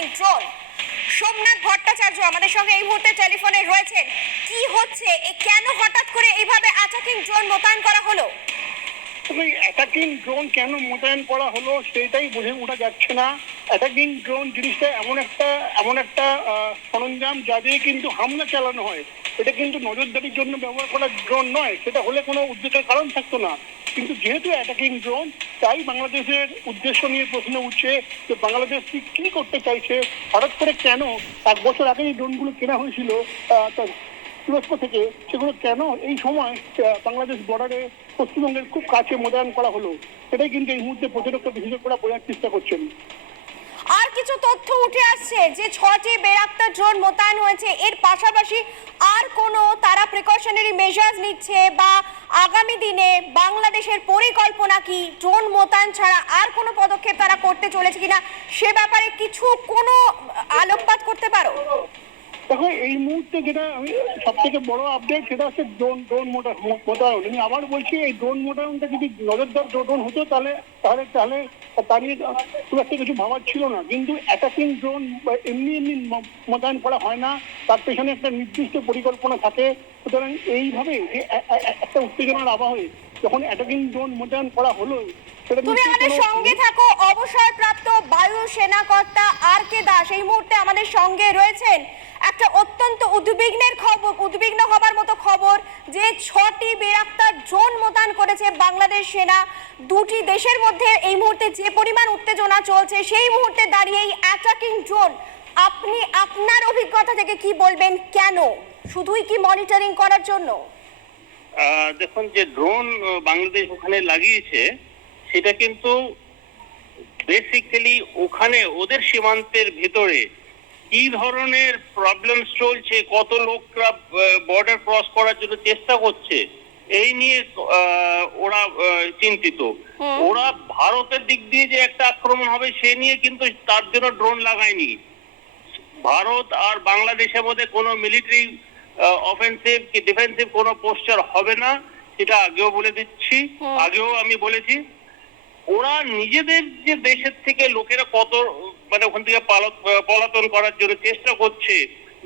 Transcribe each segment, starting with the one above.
Attacking drone. Somnath Bhattacharya আমাদের সঙ্গে এই মুহূর্তে টেলিফোনে রয়েছেন। কি হচ্ছে, কেন হঠাৎ করে এইভাবে অ্যাটাকিং ড্রোন মোতায়েন করা হলো? অ্যাটাকিং ড্রোন কেন মোতায়েন করা হলো সেটাই বুঝে ওঠা যাচ্ছে না। অ্যাটাকিং ড্রোন জিনিসটা এমন একটা সরঞ্জাম যা দিয়ে কিন্তু হামলা চালানো হয়। এটা কিন্তু নজরদারির জন্য ব্যবহার করা ড্রোন নয়, সেটা হলে কোনো উদ্বেগের কারণ থাকতো না। কিন্তু যেহেতু অ্যাটাকিং ড্রোন, তাই বাংলাদেশের উদ্দেশ্য নিয়ে প্রশ্ন উঠছে যে বাংলাদেশ কি করতে চাইছে, হঠাৎ করে কেন 1 বছর আগে এই ড্রোনগুলো কেনা হয়েছিল তুরস্ক থেকে, সেগুলো কেন এই সময় বাংলাদেশ বর্ডারে পশ্চিমবঙ্গের খুব কাছে মোতায়েন করা হলো, সেটাই কিন্তু এই মুহূর্তে প্রতিরক্ষা বিশেষজ্ঞরা বোঝার চেষ্টা করছেন। আর কিছু তথ্য উঠে আসছে যে 6টি বেরাক্তার ড্রোন মোতায়েন হয়েছে, এর পাশাপাশি আর কোনো তারা প্রিকশনারি মেজার্স নিচ্ছে বা আগামী দিনে বাংলাদেশের পরিকল্পনা কি ড্রোন মোতায়েন ছাড়া আর কোনো পদক্ষেপ তারা করতে চলেছে কিনা সে ব্যাপারে কিছু কোনো আলোকপাত করতে পারো? দেখো, এই মুহূর্তে যেটা আমি সব থেকে বড় আপডেট সেটা হচ্ছে ড্রোন মোতায়েন। আমি আবার বলছি, এই ড্রোন মোতায়েনটা যদি নজরদার ড্রোন হতো তাহলে তাহলে তাহলে তা নিয়ে খুব একটা কিছু ভাবার ছিল না। কিন্তু অ্যাটাকিং ড্রোন এমনি মোতায়েন করা হয় না, তার পেছনে একটা নির্দিষ্ট পরিকল্পনা থাকে। সুতরাং এইভাবে একটা উত্তেজনার আবহে যখন অ্যাটাকিং ড্রোন মোতায়েন করা হলো, তুমি আমাদের সঙ্গে থাকো। অবসরপ্রাপ্ত বায়ু সেনাকর্তা আর কে দাস এই মুহূর্তে আমাদের সঙ্গে রয়েছেন। একটা অত্যন্ত উদ্বিগ্ন হবার মতো খবর যে 6টি বেরাক্তার ড্রোন মোতায়েন করেছে বাংলাদেশ সেনা। দুটি দেশের মধ্যে এই মুহূর্তে যে পরিমাণ উত্তেজনা চলছে, সেই মুহূর্তে দাঁড়িয়ে এই অ্যাটাকিং ড্রোন আপনি আপনার অভিজ্ঞতা থেকে কি বলবেন? কেন শুধুই কি মনিটরিং করার জন্য? দেখুন, যে ড্রোন বাংলাদেশ ওখানে লাগিয়েছে সেটা কিন্তু বেসিক্যালি ওখানে ওদের সীমান্তের ভেতরে কি ধরনের প্রবলেম চলছে, কত লোকরা বর্ডার ক্রস করার জন্য চেষ্টা করছে, এই নিয়ে ওরা চিন্তিত। ওরা ভারতের দিক দিয়ে যে একটা আক্রমণ হবে সে নিয়ে কিন্তু তার জন্য ড্রোন লাগায়নি। ভারত আর বাংলাদেশের মধ্যে কোনো মিলিটারি অফেন্সিভ কি ডিফেন্সিভ কোনো পোস্টার হবে না, সেটা আগেও বলে দিচ্ছি। আগেও আমি বলেছি ওরা নিজেদের যে দেশের থেকে লোকেরা কত মানে ওখান থেকে পলাতন করার জন্য চেষ্টা করছে,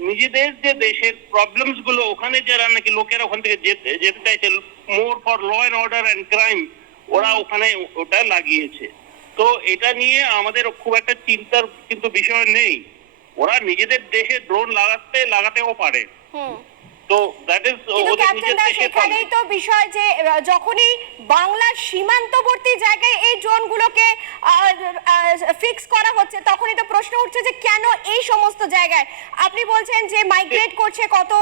নিজেদের যে দেশের প্রবলেমস গুলো ওখানে যারা নাকি লোকেরা ওখান থেকে যেতে চাইছে, more for law and order and crime, ওরা ওখানে ওটা লাগিয়েছে। তো এটা নিয়ে আমাদের খুব একটা চিন্তার কিন্তু বিষয় নেই। ওরা নিজেদের দেশে ড্রোন লাগাতেও পারে। তো দ্যাট ইজ ওদের নিজের দেশে। সেখানেই তো বিষয় যে যখনই বাংলার সীমান্তবর্তী জায়গায় এই ড্রোনগুলোকে ফিক্স করা হচ্ছে, তখনই তো প্রশ্ন উঠছে যে কেন এই সমস্ত জায়গায়? আপনি বলছেন যে মাইগ্রেট করছে কত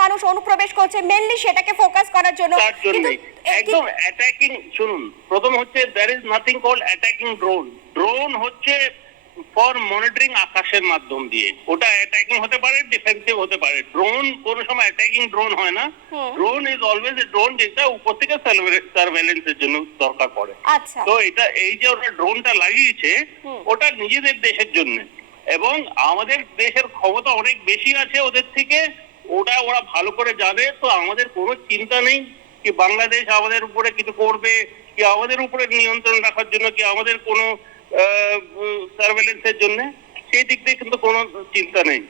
মানুষ অনুপ্রবেশ করছে, মেনলি সেটাকে ফোকাস করার জন্য। কিন্তু একদম অ্যাটাকিং, শুনুন, প্রথম হচ্ছে there is nothing called attacking drone. Drone হচ্ছে ফর মনিটরিং আকাশের মাধ্যম দিয়ে, ওটা অ্যাটাকিং হতে পারে, ডিফেন্সিভ হতে পারে। ড্রোন কোন সময় অ্যাটাকিং ড্রোন হয় না। Drone is always a drone যেটা উপর থেকে সার্ভেলেন্সের জন্য দরকার পড়ে। আচ্ছা, তো এটা এই যে ওরা ড্রোনটা লাগিয়েছে ওটা নিজেদের দেশের জন্য, এবং আমাদের দেশের ক্ষমতা অনেক বেশি আছে ওদের থেকে, ওরা ভালো করে জানে। তো আমাদের কোনো চিন্তা নেই কি বাংলাদেশ আমাদের উপরে কিছু করবে, কি আমাদের উপরে নিয়ন্ত্রণ রাখার জন্য, কি আমাদের কোনো সার্ভেলেন্সের জন্য, সেই দিক দিয়ে কিন্তু কোনো চিন্তা নেই।